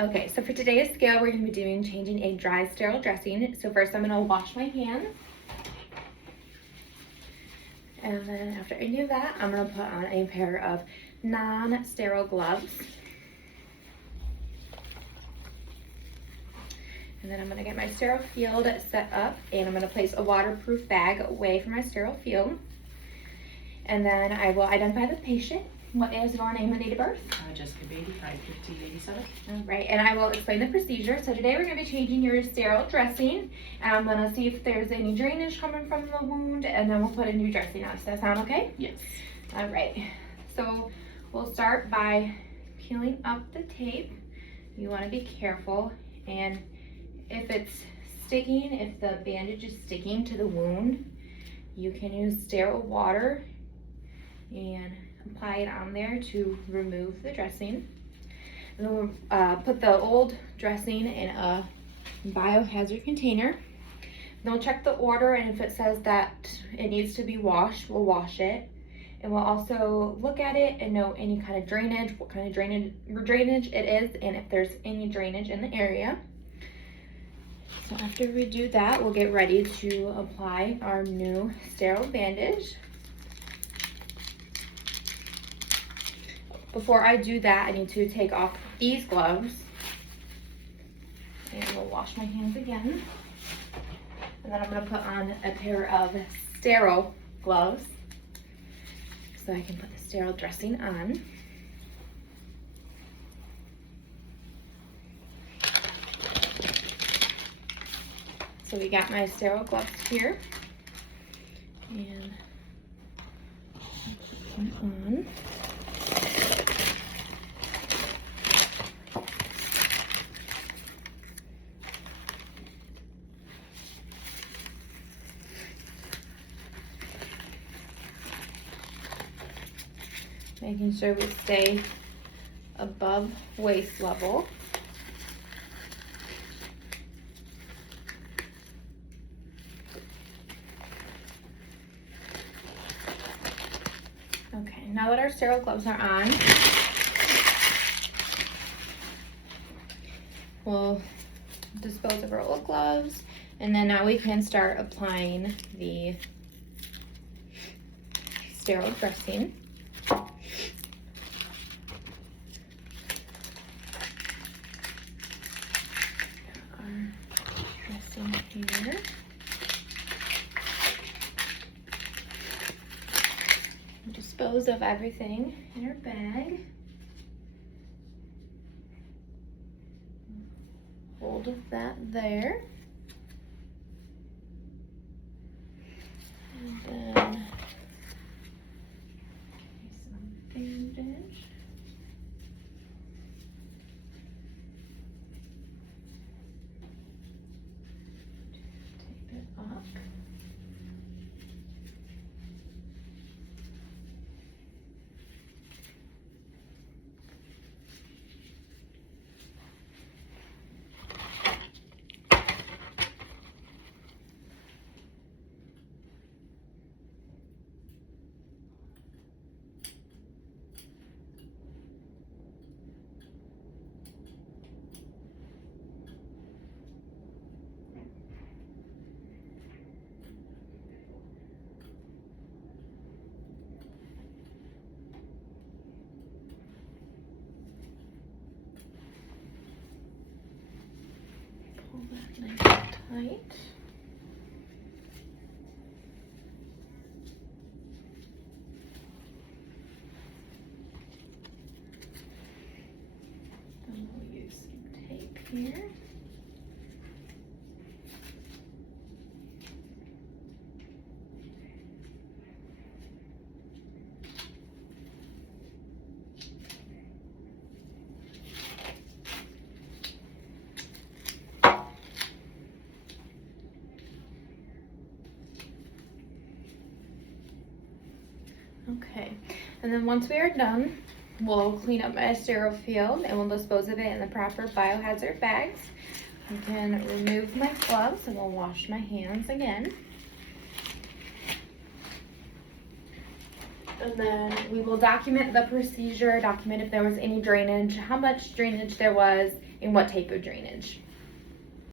Okay, so for today's scale, we're going to be changing a dry sterile dressing. So first I'm going to wash my hands. And then after I do that, I'm going to put on a pair of non-sterile gloves. And then I'm going to get my sterile field set up, and I'm going to place a waterproof bag away from my sterile field. And then I will identify the patient. What is your name and date of birth? Jessica Beatty, 5/15/87. All right, and I will explain the procedure. So today we're going to be changing your sterile dressing, and I'm going to see if there's any drainage coming from the wound, and then we'll put a new dressing on. Does that sound okay? Yes. All right, so we'll start by peeling up the tape. You want to be careful, and if it's sticking, if the bandage is sticking to the wound, you can use sterile water and apply it on there to remove the dressing. And then we'll put the old dressing in a biohazard container. Then we'll check the order, and if it says that it needs to be washed, we'll wash it. And we'll also look at it and know any kind of drainage, what kind of drainage it is, and if there's any drainage in the area. So after we do that, we'll get ready to apply our new sterile bandage. Before I do that, I need to take off these gloves, and we'll wash my hands again. And then I'm going to put on a pair of sterile gloves so I can put the sterile dressing on. So we got my sterile gloves here, and put them on. Making sure we stay above waist level. Okay, now that our sterile gloves are on, we'll dispose of our old gloves, and then now we can start applying the sterile dressing. Here. Dispose of everything in our bag. Hold that there. And then some bandage. Up. Pull that nice and tight. Then we'll use some tape here. Okay, and then once we are done, we'll clean up my sterile field and we'll dispose of it in the proper biohazard bags. I can remove my gloves and we'll wash my hands again. And then we will document the procedure, document if there was any drainage, how much drainage there was, and what type of drainage.